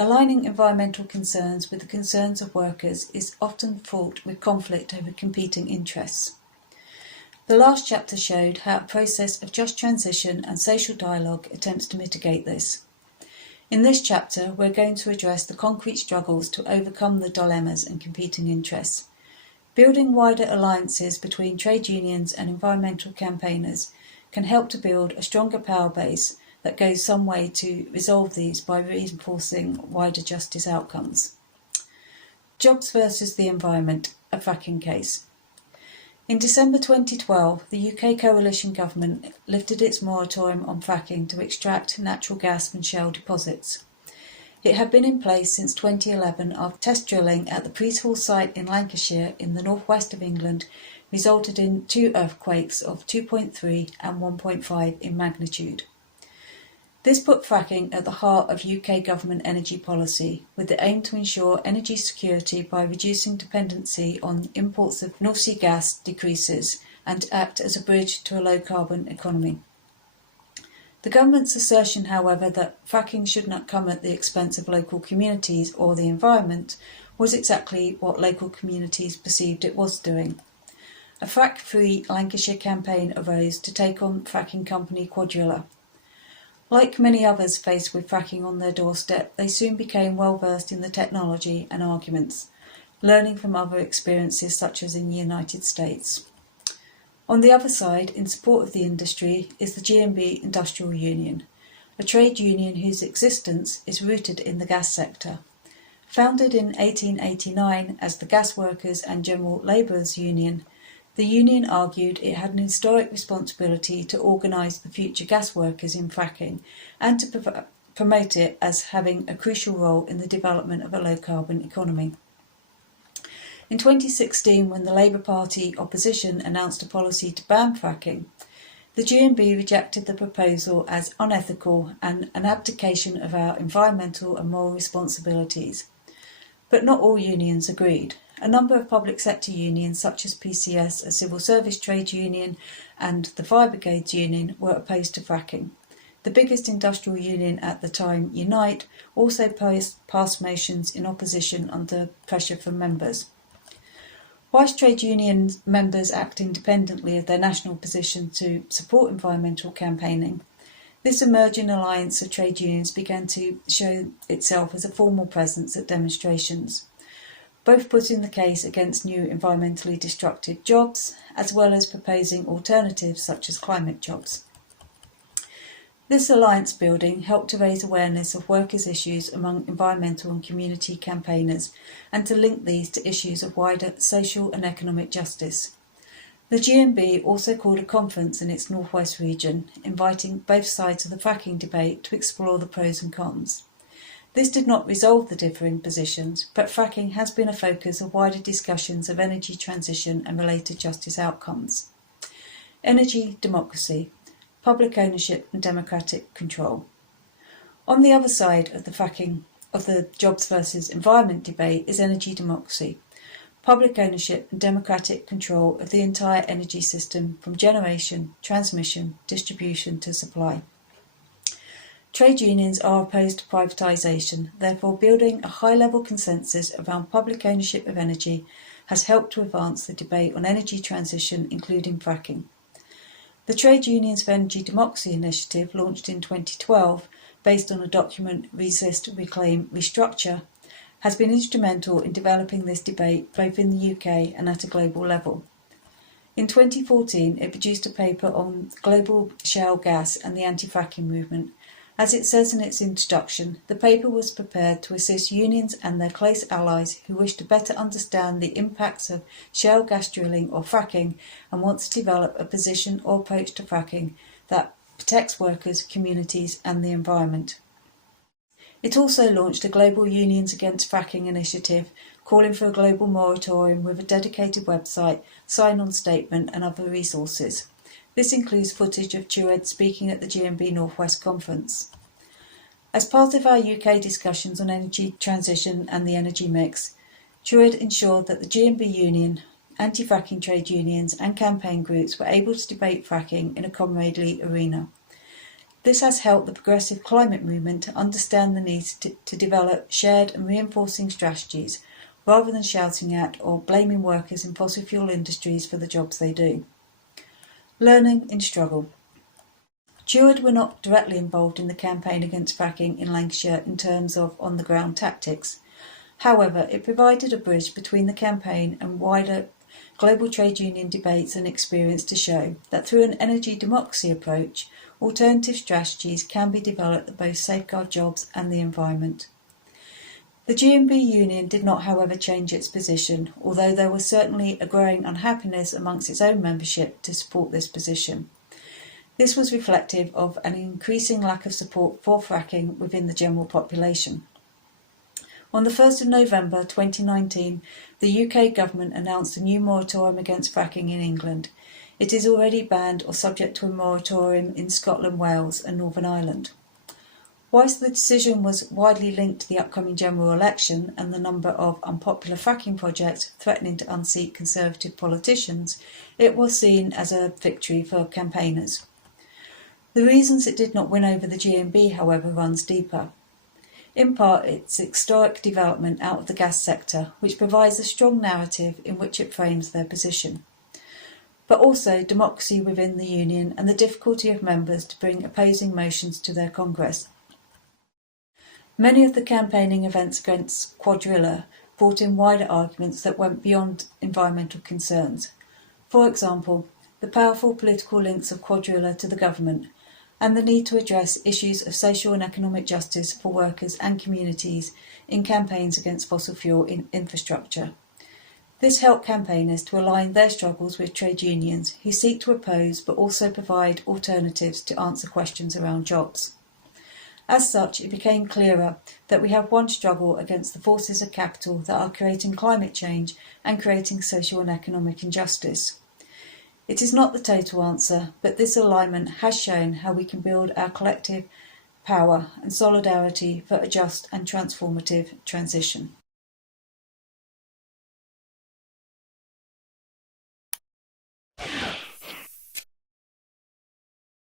aligning environmental concerns with the concerns of workers is often fraught with conflict over competing interests. The last chapter showed how a process of just transition and social dialogue attempts to mitigate this. In this chapter, we're going to address the concrete struggles to overcome the dilemmas and competing interests. Building wider alliances between trade unions and environmental campaigners can help to build a stronger power base that goes some way to resolve these by reinforcing wider justice outcomes. Jobs versus the environment, a fracking case. In December 2012, the UK coalition government lifted its moratorium on fracking to extract natural gas from shale deposits. It had been in place since 2011 after test drilling at the Priesthall site in Lancashire in the northwest of England resulted in 2 earthquakes of 2.3 and 1.5 in magnitude. This put fracking at the heart of UK government energy policy, with the aim to ensure energy security by reducing dependency on imports of North Sea gas decreases and act as a bridge to a low-carbon economy. The government's assertion, however, that fracking should not come at the expense of local communities or the environment was exactly what local communities perceived it was doing. A frack-free Lancashire campaign arose to take on fracking company Quadrilla. Like many others faced with fracking on their doorstep, they soon became well versed in the technology and arguments, learning from other experiences such as in the United States. On the other side, in support of the industry, is the GMB Industrial Union, a trade union whose existence is rooted in the gas sector. Founded in 1889 as the Gas Workers and General Labourers Union, the union argued it had an historic responsibility to organise the future gas workers in fracking and to promote it as having a crucial role in the development of a low-carbon economy. In 2016, when the Labour Party opposition announced a policy to ban fracking, the GMB rejected the proposal as unethical and an abdication of our environmental and moral responsibilities. But not all unions agreed. A number of public sector unions such as PCS, a civil service trade union, and the Fire Brigades Union were opposed to fracking. The biggest industrial union at the time, Unite, also passed motions in opposition under pressure from members. Whilst trade union members act independently of their national position to support environmental campaigning, this emerging alliance of trade unions began to show itself as a formal presence at demonstrations, both putting the case against new environmentally destructive jobs, as well as proposing alternatives such as climate jobs. This alliance building helped to raise awareness of workers' issues among environmental and community campaigners and to link these to issues of wider social and economic justice. The GMB also called a conference in its northwest region, inviting both sides of the fracking debate to explore the pros and cons. This did not resolve the differing positions, but fracking has been a focus of wider discussions of energy transition and related justice outcomes. Energy democracy, public ownership and democratic control. On the other side of the jobs versus environment debate is energy democracy, public ownership and democratic control of the entire energy system from generation, transmission, distribution to supply. Trade unions are opposed to privatisation, therefore building a high-level consensus around public ownership of energy has helped to advance the debate on energy transition, including fracking. The Trade Unions for Energy Democracy initiative, launched in 2012, based on a document Resist, Reclaim, Restructure, has been instrumental in developing this debate both in the UK and at a global level. In 2014, it produced a paper on global shale gas and the anti-fracking movement. As it says in its introduction, the paper was prepared to assist unions and their close allies who wish to better understand the impacts of shale gas drilling or fracking and want to develop a position or approach to fracking that protects workers, communities and the environment. It also launched a Global Unions Against Fracking initiative, calling for a global moratorium with a dedicated website, sign-on statement and other resources. This includes footage of Ch3 speaking at the GMB Northwest Conference. As part of our UK discussions on energy transition and the energy mix, Ch3 ensured that the GMB Union, anti-fracking trade unions and campaign groups were able to debate fracking in a comradely arena. This has helped the progressive climate movement to understand the need to develop shared and reinforcing strategies rather than shouting at or blaming workers in fossil fuel industries for the jobs they do. Learning in struggle. Ch3 were not directly involved in the campaign against fracking in Lancashire in terms of on-the-ground tactics. However, it provided a bridge between the campaign and wider global trade union debates and experience to show that through an energy democracy approach, alternative strategies can be developed that both safeguard jobs and the environment. The G&B Union did not, however, change its position, although there was certainly a growing unhappiness amongst its own membership to support this position. This was reflective of an increasing lack of support for fracking within the general population. On the 1st of November 2019, the UK government announced a new moratorium against fracking in England. It is already banned or subject to a moratorium in Scotland, Wales and Northern Ireland. Whilst the decision was widely linked to the upcoming general election and the number of unpopular fracking projects threatening to unseat Conservative politicians, it was seen as a victory for campaigners. The reasons it did not win over the G&B, however, runs deeper. In part, it's historic development out of the gas sector, which provides a strong narrative in which it frames their position. But also democracy within the union and the difficulty of members to bring opposing motions to their Congress. Many of the campaigning events against quadrilla brought in wider arguments that went beyond environmental concerns. For example, the powerful political links of quadrilla to the government and the need to address issues of social and economic justice for workers and communities in campaigns against fossil fuel infrastructure. This helped campaigners to align their struggles with trade unions who seek to oppose but also provide alternatives to answer questions around jobs. As such, it became clearer that we have one struggle against the forces of capital that are creating climate change and creating social and economic injustice. It is not the total answer, but this alignment has shown how we can build our collective power and solidarity for a just and transformative transition.